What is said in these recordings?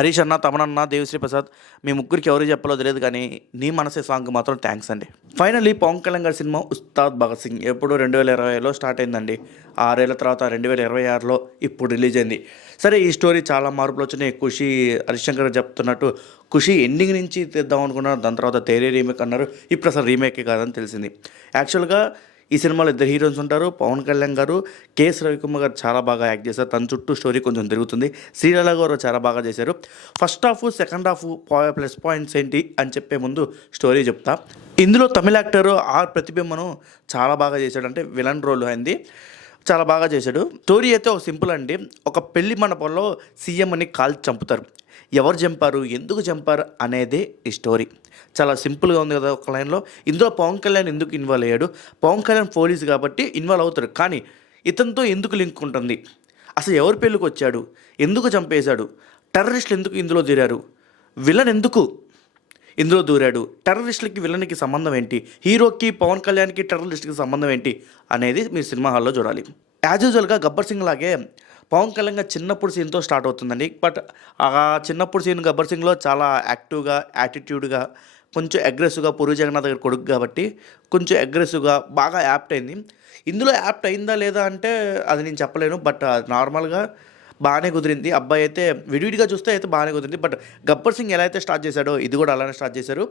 హరీష్ అన్న, తమనన్న, దేవిశ్రీ ప్రసాద్ మీ ముగ్గురికి ఎవరికి చెప్పాలో తెలియదు కానీ నీ మనసే సాంగ్ మాత్రం థ్యాంక్స్ అండి. ఫైనల్లీ పవన్ కళ్యాణ్ గారి సినిమా ఉస్తాద్ భగత్ సింగ్ ఎప్పుడు 2020లో స్టార్ట్ అయిందండి. 6 ఏళ్ల తర్వాత 2026లో ఇప్పుడు రిలీజ్ అయింది. సరే, ఈ స్టోరీ చాలా మార్పులు వచ్చినాయి. ఖుషి హరిశంకర్ చెప్తున్నట్టు ఖుషి ఎండింగ్ నుంచి తీద్దాం అనుకున్నారు. దాని తర్వాత తేరే రీమేక్ అన్నారు. ఇప్పుడు అసలు రీమేకే కాదని తెలిసింది. యాక్చువల్గా ఈ సినిమాలో 2 హీరోయిన్స్ ఉంటారు. పవన్ కళ్యాణ్ గారు, కేఎస్ రవికుమార్ గారు చాలా బాగా యాక్ట్ చేశారు. తన చుట్టూ స్టోరీ కొంచెం తిరుగుతుంది. శ్రీలీల గారు చాలా బాగా చేశారు. First half, second half plus points ఏంటి అని చెప్పే ముందు స్టోరీ చెప్తా. ఇందులో తమిళ యాక్టర్ ఆర్ ప్రతిబింబను చాలా బాగా చేశాడు. అంటే విలన్ రోల్ అయింది, చాలా బాగా చేశాడు. స్టోరీ అయితే ఒక సింపుల్ అండి. ఒక పెళ్లి మండపంలో సీఎంని కాల్చి చంపుతారు. ఎవరు చంపారు, ఎందుకు చంపారు అనేదే ఈ స్టోరీ. చాలా సింపుల్గా ఉంది కదా ఒక లైన్లో. ఇందులో పవన్ కళ్యాణ్ ఎందుకు ఇన్వాల్వ్ అయ్యాడు? పవన్ కళ్యాణ్ పోలీసు కాబట్టి ఇన్వాల్వ్ అవుతాడు, కానీ ఇతనితో ఎందుకు లింక్ ఉంటుంది? అసలు ఎవరి పెళ్ళికి వచ్చాడు? ఎందుకు చంపేశాడు? టెర్రరిస్టులు ఎందుకు ఇందులో దూరారు? విలన్ ఎందుకు ఇందులో దూరాడు? టెర్రరిస్టులకి విలన్కి సంబంధం ఏంటి? హీరోకి పవన్ కళ్యాణ్కి టెర్రరిస్ట్కి సంబంధం ఏంటి అనేది మీరు సినిమా హాల్లో చూడాలి. యాజ్ యూజువల్గా గబ్బర్ సింగ్ లాగే పవన్ కళ్యాణ్ గారు చిన్నప్పుడు సీన్తో స్టార్ట్ అవుతుందండి. బట్ ఆ చిన్నప్పుడు సీన్ గబ్బర్ సింగ్లో చాలా యాక్టివ్గా, యాటిట్యూడ్గా, కొంచెం అగ్రెసివ్గా, పూరి జగన్నాథ్ గారి కొడుకు కాబట్టి కొంచెం అగ్రెసివ్గా బాగా యాప్ట్ అయింది. ఇందులో యాప్ట్ అయిందా లేదా అంటే అది నేను చెప్పలేను. బట్ నార్మల్గా బాగానే కుదిరింది. అబ్బాయి అయితే విడివిడిగా చూస్తే అయితే బాగానే కుదిరింది. బట్ గబ్బర్ సింగ్ ఎలా అయితే స్టార్ట్ చేశాడో ఇది కూడా అలానే స్టార్ట్ చేశారు.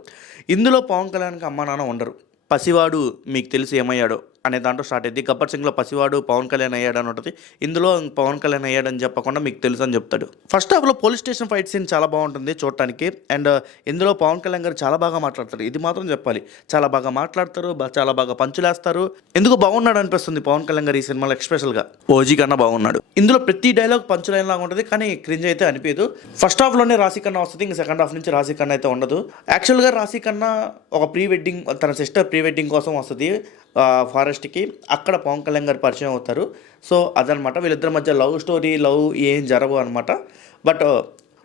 ఇందులో పవన్ కళ్యాణ్కి అమ్మా నాన్న ఉండరు. పసివాడు మీకు తెలిసి ఏమయ్యాడో అనే దాంట్లో స్టార్ట్ అయింది. గబ్బర్ సింగ్లో పసివాడు పవన్ కళ్యాణ్ అయ్యాడు అని ఉంటుంది. ఇందులో పవన్ కళ్యాణ్ అయ్యాడని చెప్పకుండా మీకు తెలుసు అని చెప్తాడు. ఫస్ట్ హాఫ్లో పోలీస్ స్టేషన్ ఫైట్ సీన్ చాలా బాగుంటుంది చూడటానికి. అండ్ ఇందులో పవన్ కళ్యాణ్ గారు చాలా బాగా మాట్లాడతారు. ఇది మాత్రం చెప్పాలి, చాలా బాగా మాట్లాడతారు, చాలా బాగా పంచులేస్తారు. ఎందుకు బాగున్నాడు అనిపిస్తుంది పవన్ కళ్యాణ్ గారు ఈ సినిమాలో. ఎక్స్పెషల్గా ఓజీ కన్నా బాగున్నాడు. ఇందులో ప్రతి డైలాగ్ పంచు లైన్ లాగా ఉంటుంది, కానీ క్రింజ్ అయితే అనిపించదు. ఫస్ట్ హాఫ్లోనే రాశి ఖన్నా వస్తుంది, ఇంకా సెకండ్ హాఫ్ నుంచి రాశి ఖన్నా అయితే ఉండదు. యాక్చువల్గా రాశి ఖన్నా ఒక ప్రీ వెడ్డింగ్, తన సిస్టర్ ప్రీ వెడ్డింగ్ కోసం వస్తుంది ఫారెస్ట్కి. అక్కడ పవన్ కళ్యాణ్ గారు పరిచయం అవుతారు. సో అదనమాట వీళ్ళిద్దరి మధ్య లవ్ స్టోరీ, లవ్ ఏం జరగవు అనమాట. బట్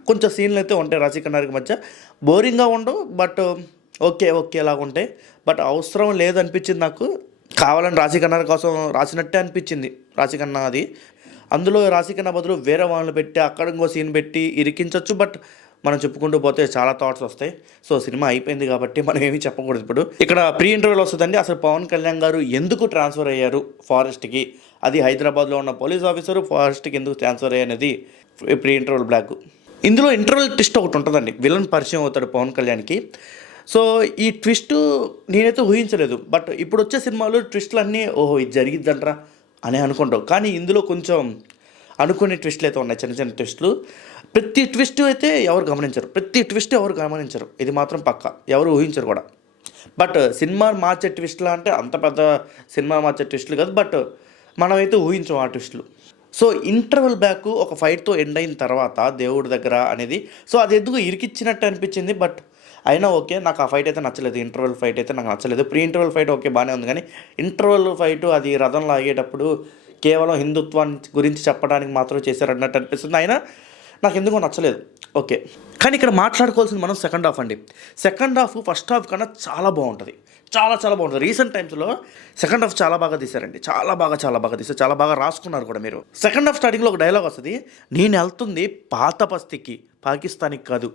కొంచెం సీన్లు అయితే ఉంటాయి రాశి ఖన్నాకి మధ్య. బోరింగ్గా ఉండవు, బట్ ఓకే లాగా ఉంటాయి. బట్ అవసరం లేదనిపించింది నాకు. కావాలని రాశి ఖన్నా కోసం రాసినట్టే అనిపించింది రాశి ఖన్నా అది. అందులో రాశి ఖన్నా బదులు వేరే వాళ్ళని పెట్టి అక్కడ ఇంకో సీన్ పెట్టి ఇరికించవచ్చు. బట్ మనం చెప్పుకుంటూ పోతే చాలా థాట్స్ వస్తాయి. సో సినిమా అయిపోయింది కాబట్టి మనం ఏమీ చెప్పకూడదు. ఇప్పుడు ఇక్కడ ప్రీ ఇంటర్వ్యూలో వస్తుందండి, అసలు పవన్ కళ్యాణ్ గారు ఎందుకు ట్రాన్స్ఫర్ అయ్యారు ఫారెస్ట్కి, అది హైదరాబాద్లో ఉన్న పోలీస్ ఆఫీసరు ఫారెస్ట్కి ఎందుకు ట్రాన్స్ఫర్ అయ్యనేది ప్రీ ఇంటర్వ్యూల్ బ్లాక్. ఇందులో ఇంటర్వ్యూల్ ట్విస్ట్ ఒకటి ఉంటుందండి. విలన్ పరిచయం అవుతాడు పవన్ కళ్యాణ్కి. సో ఈ ట్విస్ట్ నేనైతే ఊహించలేదు. బట్ ఇప్పుడు వచ్చే సినిమాలో ట్విస్టులు అన్నీ ఓహో ఇది జరిగిద్దంట్రా అని అనుకుంటావు, కానీ ఇందులో కొంచెం అనుకునే ట్విస్టులు అయితే ఉన్నాయి, చిన్న చిన్న ట్విస్టులు. ప్రతి ట్విస్ట్ అయితే ఎవరు గమనించరు, ఇది మాత్రం పక్కా, ఎవరు ఊహించరు కూడా. బట్ సినిమా మార్చే ట్విస్టులు అంటే అంత పెద్ద సినిమా మార్చే ట్విస్టులు కాదు, బట్ మనమైతే ఊహించం ఆ ట్విస్టులు. సో ఇంటర్వెల్ బ్యాక్ ఒక ఫైట్తో ఎండ్ అయిన తర్వాత దేవుడి దగ్గర అనేది, సో అది ఎందుకు ఇరికిచ్చినట్టు అనిపించింది. బట్ అయినా ఓకే, నాకు ఆ ఫైట్ అయితే నచ్చలేదు. ఇంటర్వెల్ ఫైట్ అయితే నాకు నచ్చలేదు. ప్రీ ఇంటర్వెల్ ఫైట్ ఓకే బాగానే ఉంది, కానీ ఇంటర్వెల్ ఫైట్ అది రథంలో ఆగేటప్పుడు కేవలం హిందుత్వాన్ని గురించి చెప్పడానికి మాత్రం చేశారన్నట్టు అనిపిస్తుంది. అయినా నాకు ఎందుకో నచ్చలేదు. ఓకే, కానీ ఇక్కడ మాట్లాడుకోవాల్సింది మనం సెకండ్ హాఫ్ అండి. సెకండ్ హాఫ్ ఫస్ట్ హాఫ్ కన్నా చాలా బాగుంటుంది, చాలా బాగుంటుంది. రీసెంట్ టైమ్స్లో సెకండ్ హాఫ్ చాలా బాగా తీశారండి, చాలా బాగా తీశారు, చాలా బాగా రాసుకున్నారు కూడా మీరు. సెకండ్ హాఫ్ స్టార్టింగ్లో ఒక డైలాగ్ వస్తుంది, నేను వెళ్తుంది పాత బస్తీకి, పాకిస్తాన్కి కాదు.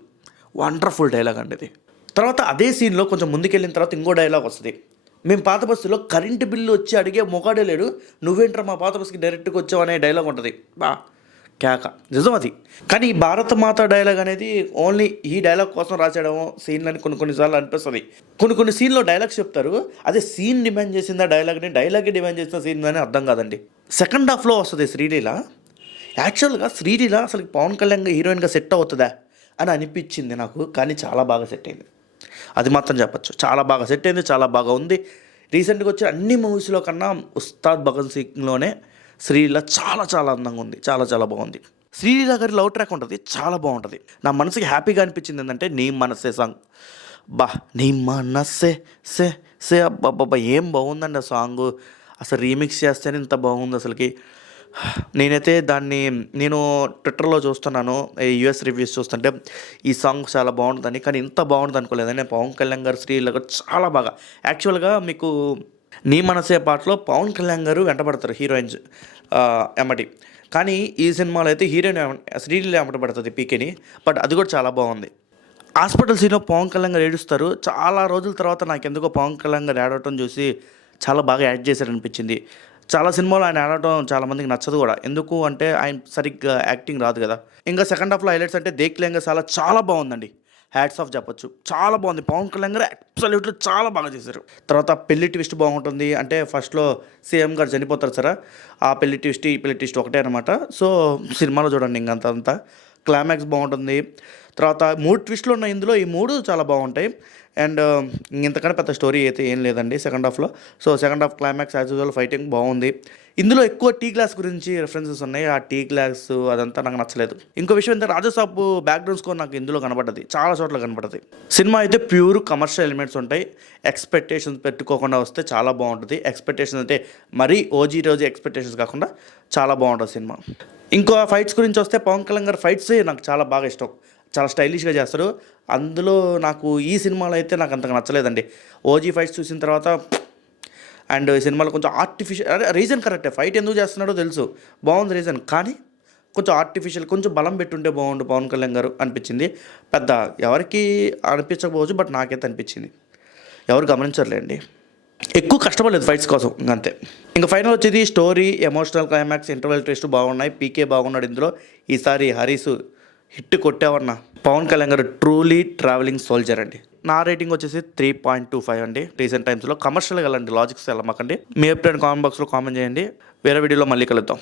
వండర్ఫుల్ డైలాగ్ అండి అది. తర్వాత అదే సీన్లో కొంచెం ముందుకెళ్ళిన తర్వాత ఇంకో డైలాగ్ వస్తుంది, మేము పాత బస్సులో కరెంటు బిల్లు వచ్చి అడిగే మొగాడే లేడు, నువ్వేంట్రా మా పాత బస్సుకి డైరెక్ట్గా వచ్చావు అనే డైలాగ్ ఉంటుంది. కేక, నిజం అది. కానీ ఈ భారత మాత డైలాగ్ అనేది ఓన్లీ ఈ డైలాగ్ కోసం రాసేయడమో సీన్లని కొన్నిసార్లు అనిపిస్తుంది. కొన్ని సీన్లో డైలాగ్స్ చెప్తారు, అదే సీన్ డిమాండ్ చేసిందా డైలాగ్ని, డైలాగే డిమాండ్ చేసిన సీన్ అని అర్థం కాదండి. సెకండ్ హాఫ్లో వస్తుంది శ్రీలీల. యాక్చువల్గా శ్రీలీల అసలు పవన్ కళ్యాణ్ హీరోయిన్గా సెట్ అవుతుందా అని అనిపించింది నాకు, కానీ చాలా బాగా సెట్ అయింది, అది మాత్రం చెప్పచ్చు. చాలా బాగా సెట్ అయింది, చాలా బాగా ఉంది. రీసెంట్గా వచ్చిన అన్ని మూవీస్లో కన్నా ఉస్తాద్ భగత్ సింగ్లోనే శ్రీలీల చాలా అందంగా ఉంది, చాలా బాగుంది. శ్రీలీల గారి లవ్ ట్రాక్ ఉంటుంది, చాలా బాగుంటుంది. నా మనసుకి హ్యాపీగా అనిపించింది ఏంటంటే నీ మనసే సాంగ్. నీ మనసే సే సే అబ్బాబ్బా ఏం బాగుందండి ఆ సాంగ్. అసలు రీమిక్స్ చేస్తేనే ఇంత బాగుంది అసలుకి. నేనైతే నేను ట్విట్టర్లో చూస్తున్నాను, యూఎస్ రివ్యూస్ చూస్తుంటే ఈ సాంగ్ చాలా బాగుంటుందని, కానీ ఇంత బాగుంటుంది అనుకోలేదని. పవన్ కళ్యాణ్ గారు శ్రీలీల గారు చాలా బాగా. యాక్చువల్గా మీకు నీ మనసే పాటలో పవన్ కళ్యాణ్ గారు వెంటబడతారు హీరోయిన్స్ ఎమ్మటి. కానీ ఈ సినిమాలో అయితే హీరోయిన్ శ్రీలీల వెంబట పడుతుంది పీకేని. బట్ అది కూడా చాలా బాగుంది. హాస్పిటల్ సీన్‌లో పవన్ కళ్యాణ్ గారు ఏడుస్తారు. చాలా రోజుల తర్వాత నాకెందుకో పవన్ కళ్యాణ్ గారు ఏడవటం చూసి చాలా బాగా యాక్ట్ చేశారనిపించింది. చాలా సినిమాలో ఆయన ఏడవటం చాలా మందికి నచ్చదు కూడా. ఎందుకు అంటే ఆయన సరిగ్గా యాక్టింగ్ రాదు కదా. ఇంకా సెకండ్ హాఫ్‌లో హైలైట్స్ అంటే 'దేఖ్ లేంగే సాలా' చాలా బాగుందండి. హ్యాట్స్ ఆఫ్ చెప్పొచ్చు. చాలా బాగుంది. పవన్ కళ్యాణ్ గారు అబ్సల్యూట్‌లీ చాలా బాగా చేశారు. తర్వాత పెళ్లి ట్విస్ట్ బాగుంటుంది. అంటే ఫస్ట్‌లో సీఎం గారు చనిపోతారు చూసారా, ఆ పెళ్లి ట్విస్ట్, ఈ పెళ్లి ట్విస్ట్ ఒకటే అనమాట. సో సినిమాలో చూడండి ఇంకంతా. క్లైమాక్స్ బాగుంటుంది. తర్వాత 3 ట్విస్టులు ఉన్నాయి ఇందులో. ఈ 3 చాలా బాగుంటాయి. అండ్ ఇంతకన్నా పెద్ద స్టోరీ అయితే ఏం లేదండి సెకండ్ హాఫ్‌లో. So second half climax as usual fighting బాగుంది. ఇందులో ఎక్కువ టీ గ్లాస్ గురించి రిఫరెన్సెస్ ఉన్నాయి. ఆ టీ గ్లాస్ అదంతా నాకు నచ్చలేదు. ఇంకో విషయం ఏంటంటే రాజాసాబ్ బ్యాక్‌గ్రౌండ్ స్కోర్ నాకు ఇందులో కనపడ్డది. చాలా చోట్ల కనపడ్డది. సినిమా అయితే ప్యూర్ కమర్షియల్ ఎలిమెంట్స్ ఉంటాయి. ఎక్స్‌పెక్టేషన్స్ పెట్టుకోకుండా వస్తే చాలా బాగుంటుంది. ఎక్స్‌పెక్టేషన్స్ అంటే మరీ రోజు ఎక్స్‌పెక్టేషన్స్ కాకుండా చాలా బాగుంటుంది సినిమా. ఇంకో ఫైట్స్ గురించి వస్తే పవన్ కళ్యాణ్ గారి ఫైట్స్ నాకు చాలా బాగా ఇష్టం. చాలా స్టైలిష్‌గా చేస్తారు. అందులో నాకు ఈ సినిమాలో అయితే నాకు అంతగా నచ్చలేదండి. ఓజీ ఫైట్స్ చూసిన తర్వాత అండ్ ఈ సినిమాలో కొంచెం ఆర్టిఫిషియల్, అదే రీజన్ కరెక్టే. ఫైట్ ఎందుకు చేస్తున్నాడో తెలుసు. బాగుంది రీజన్. కానీ కొంచెం ఆర్టిఫిషియల్, కొంచెం బలం పెట్టుంటే బాగుండు పవన్ కళ్యాణ్ గారు అనిపించింది. పెద్ద ఎవరికీ అనిపించకపోవచ్చు. బట్ నాకైతే అనిపించింది. ఎవరు గమనించరులేండి. ఎక్కువ కష్టపడలేదు ఫైట్స్ కోసం ఇంకంతే. ఇంకా ఫైనల్ వచ్చేది story, emotional climax, interval twist బాగున్నాయి. పీకే బాగున్నాడు ఇందులో. ఈసారి హరీష్ హిట్ కొట్టావన్న. పవన్ కళ్యాణ్ గారు ట్రూలీ ట్రావెలింగ్ సోల్జర్ అండి. నా రేటింగ్ వచ్చేసి 3.25 అండి. రీసెంట్ టైమ్స్లో కమర్షియల్గా వెళ్ళండి, లాజిక్స్ వెళ్ళమాకండి. మీ అభిప్రాయం కామెంట్ బాక్స్లో కామెంట్ చేయండి. వేరే వీడియోలో మళ్ళీ కలుద్దాం.